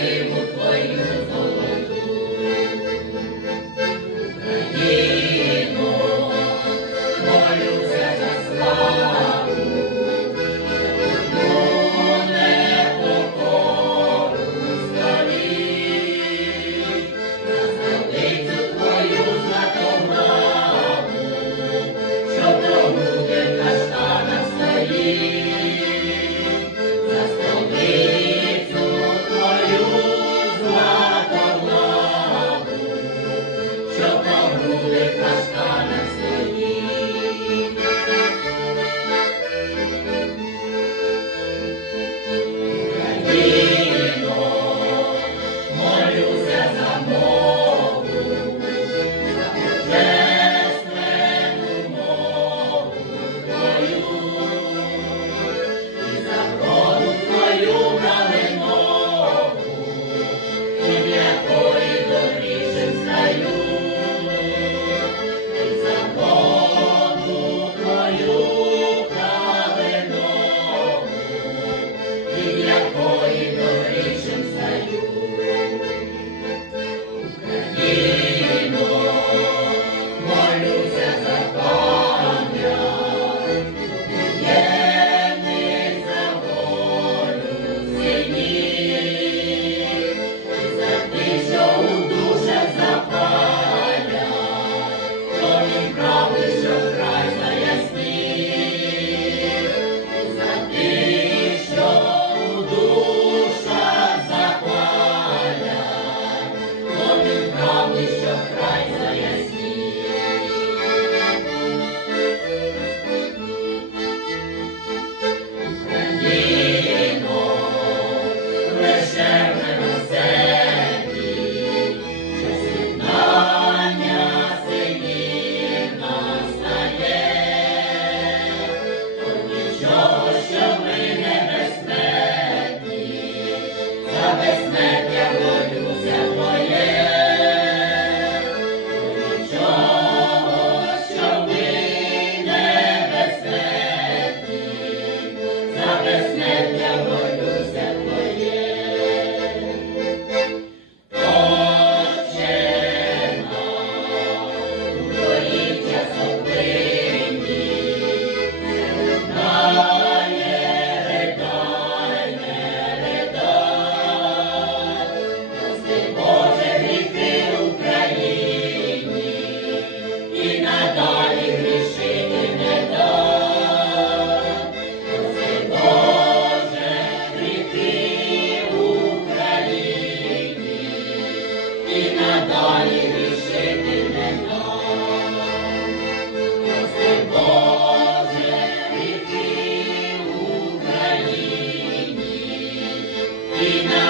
Amen. harvest Holy name.